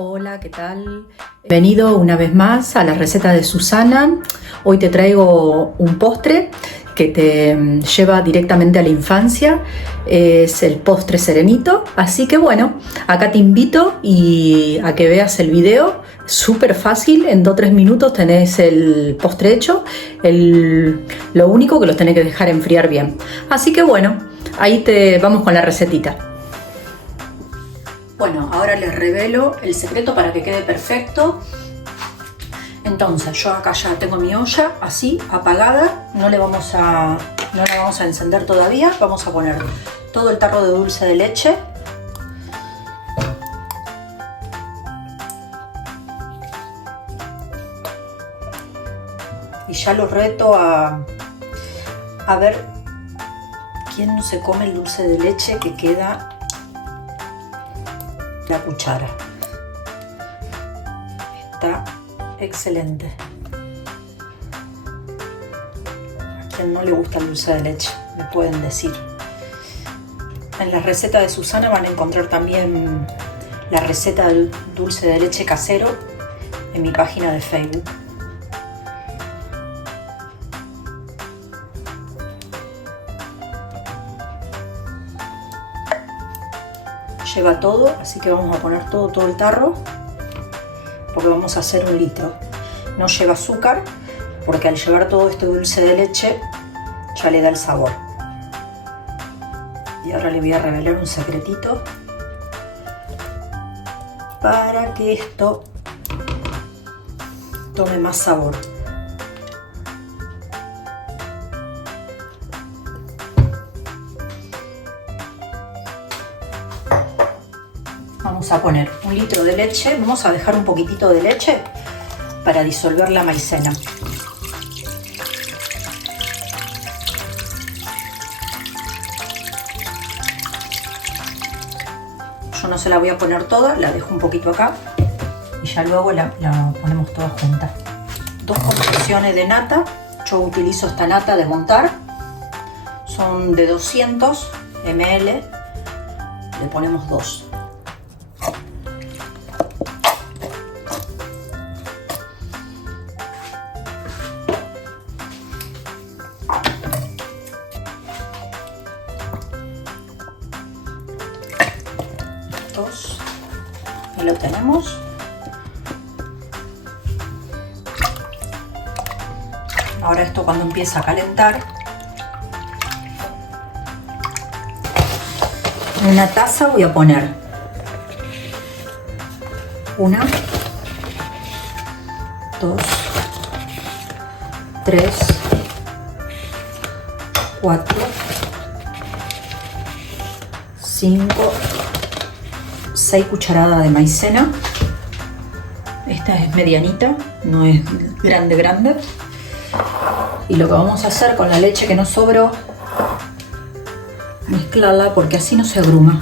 Hola, ¿qué tal? Bienvenido una vez más a la receta de Susana. Hoy te traigo un postre que te lleva directamente a la infancia. Es el postre serenito. Así que bueno, acá te invito a que veas el video. Súper fácil, en 2-3 minutos tenés el postre hecho. Lo único que los tenés que dejar enfriar bien. Así que bueno, ahí vamos con la recetita. Bueno, ahora les revelo el secreto para que quede perfecto. Entonces, yo acá ya tengo mi olla así, apagada. No la vamos a encender todavía. Vamos a poner todo el tarro de dulce de leche. Y ya los reto a ver quién no se come el dulce de leche que queda la cuchara. Está excelente. A quien no le gusta el dulce de leche, me pueden decir. En la receta de Susana van a encontrar también la receta del dulce de leche casero en mi página de Facebook. Lleva todo, así que vamos a poner todo el tarro, porque vamos a hacer 1 litro. No lleva azúcar, porque al llevar todo este dulce de leche ya le da el sabor. Y ahora le voy a revelar un secretito para que esto tome más sabor. Vamos a poner 1 litro de leche. Vamos a dejar un poquitito de leche para disolver la maicena. Yo no se la voy a poner toda, la dejo un poquito acá y ya luego la ponemos toda junta. 2 porciones de nata. Yo utilizo esta nata de montar. Son de 200 ml. Le ponemos 2. Y lo tenemos. Ahora esto, cuando empieza a calentar, en una taza voy a poner 1, 2, 3, 4, 5, 6 cucharadas de maicena. Esta es medianita, no es grande. Y lo que vamos a hacer con la leche que nos sobró, mezclarla porque así no se agruma.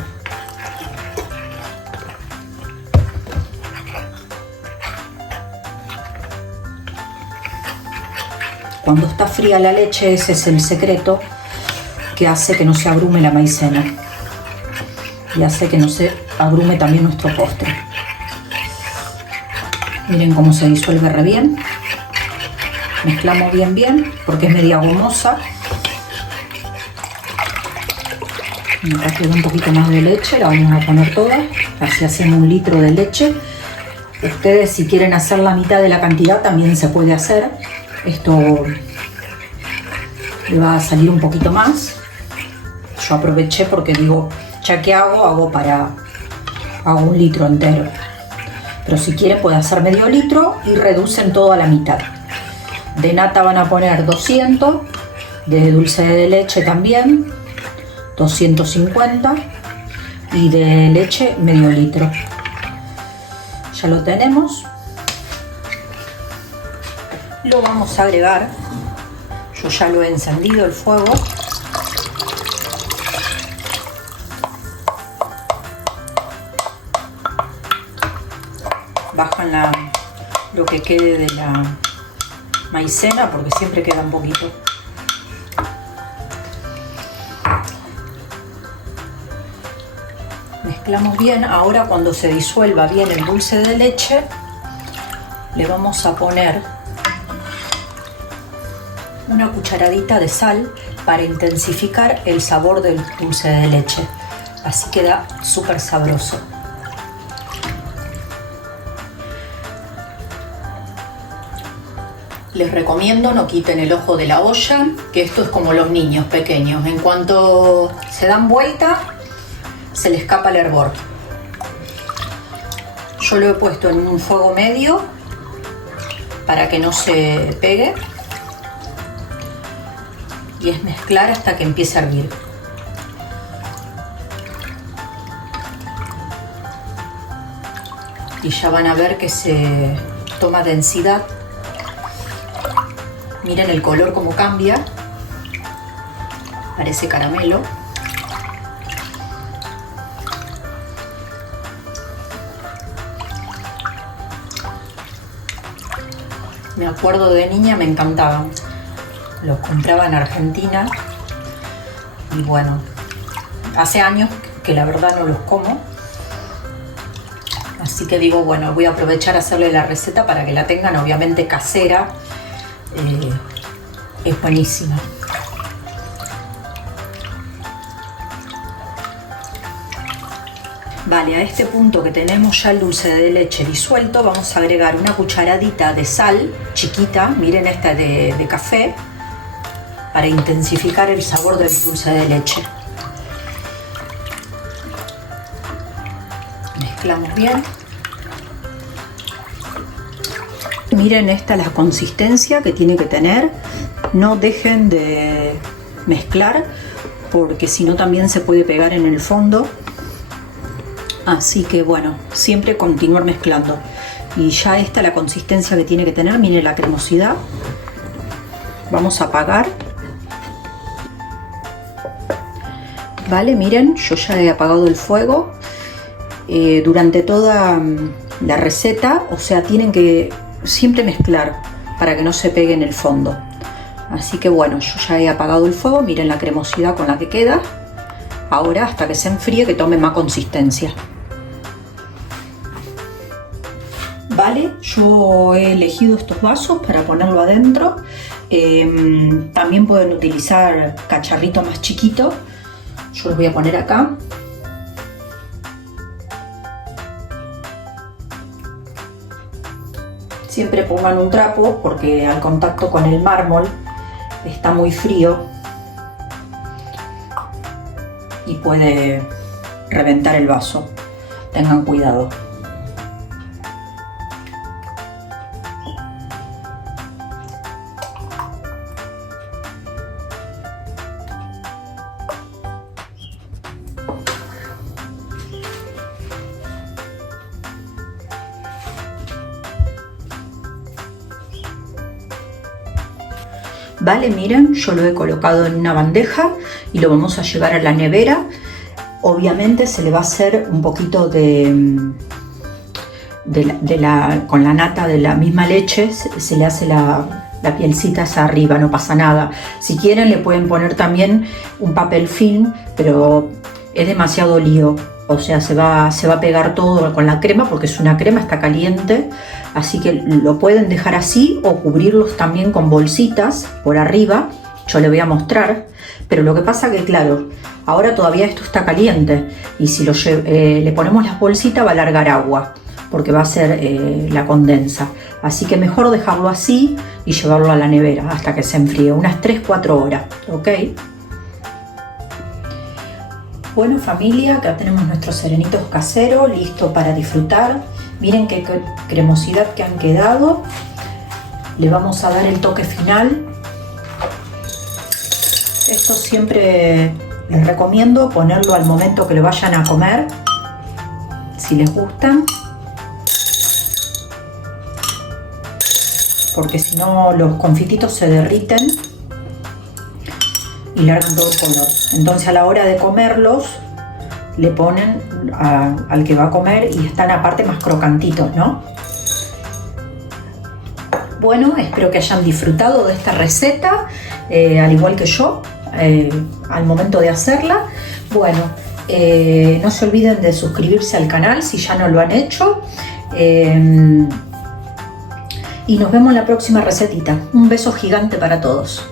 Cuando está fría la leche, ese es el secreto que hace que no se agrume la maicena y hace que no se agrume también nuestro postre. Miren cómo se disuelve re bien. Mezclamos bien porque es media gomosa. Y acá queda un poquito más de leche, la vamos a poner toda. Así hacemos 1 litro de leche. Ustedes, si quieren hacer la mitad de la cantidad, también se puede hacer. Esto le va a salir un poquito más. Yo aproveché porque digo, ya que hago 1 litro entero. Pero si quieren puede hacer medio litro y reducen todo a la mitad. De nata van a poner 200, de dulce de leche también 250 y de leche medio litro. Ya lo tenemos. Lo vamos a agregar. Yo ya lo he encendido el fuego. Bajan lo que quede de la maicena porque siempre queda un poquito. Mezclamos bien. Ahora, cuando se disuelva bien el dulce de leche, le vamos a poner una cucharadita de sal para intensificar el sabor del dulce de leche. Así queda súper sabroso. Les recomiendo no quiten el ojo de la olla, que esto es como los niños pequeños. En cuanto se dan vuelta, se les escapa el hervor. Yo lo he puesto en un fuego medio para que no se pegue. Y es mezclar hasta que empiece a hervir. Y ya van a ver que se toma densidad. Miren el color cómo cambia. Parece caramelo. Me acuerdo de niña, me encantaban. Los compraba en Argentina. Y bueno, hace años que la verdad no los como. Así que digo, bueno, voy a aprovechar a hacerle la receta para que la tengan, obviamente casera. Es buenísima. Vale, a este punto que tenemos ya el dulce de leche disuelto, vamos a agregar una cucharadita de sal chiquita, miren esta de café, para intensificar el sabor del dulce de leche. Mezclamos bien. Miren, esta es la consistencia que tiene que tener. No dejen de mezclar porque si no también se puede pegar en el fondo. Así que bueno, siempre continuar mezclando. Y ya esta es la consistencia que tiene que tener. Miren la cremosidad. Vamos a apagar. Vale, miren, yo ya he apagado el fuego. Durante toda la receta, o sea, tienen que siempre mezclar para que no se pegue en el fondo. Así que bueno, yo ya he apagado el fuego. Miren la cremosidad con la que queda. Ahora, hasta que se enfríe, que tome más consistencia. Vale, yo he elegido estos vasos para ponerlo adentro. También pueden utilizar cacharritos más chiquitos. Yo los voy a poner acá. Siempre pongan un trapo porque al contacto con el mármol está muy frío y puede reventar el vaso. Tengan cuidado. Vale, miren, yo lo he colocado en una bandeja y lo vamos a llevar a la nevera. Obviamente se le va a hacer un poquito con la nata de la misma leche, se le hace la pielcita esa arriba, no pasa nada. Si quieren le pueden poner también un papel film, pero es demasiado lío. O sea, se va a pegar todo con la crema porque es una crema, está caliente. Así que lo pueden dejar así o cubrirlos también con bolsitas por arriba. Yo les voy a mostrar. Pero lo que pasa que, claro, ahora todavía esto está caliente. Y si le ponemos las bolsitas va a largar agua porque va a ser la condensa. Así que mejor dejarlo así y llevarlo a la nevera hasta que se enfríe. Unas 3-4 horas, ¿ok? Bueno, familia, acá tenemos nuestros serenitos caseros listos para disfrutar. Miren qué cremosidad que han quedado. Le vamos a dar el toque final. Esto siempre les recomiendo ponerlo al momento que lo vayan a comer, si les gustan, porque si no los confititos se derriten y largan todo el color. Entonces a la hora de comerlos le ponen al que va a comer y están aparte más crocantitos, ¿no? Bueno, espero que hayan disfrutado de esta receta, al igual que yo, al momento de hacerla. Bueno, No se olviden de suscribirse al canal si ya no lo han hecho. Y nos vemos en la próxima recetita. Un beso gigante para todos.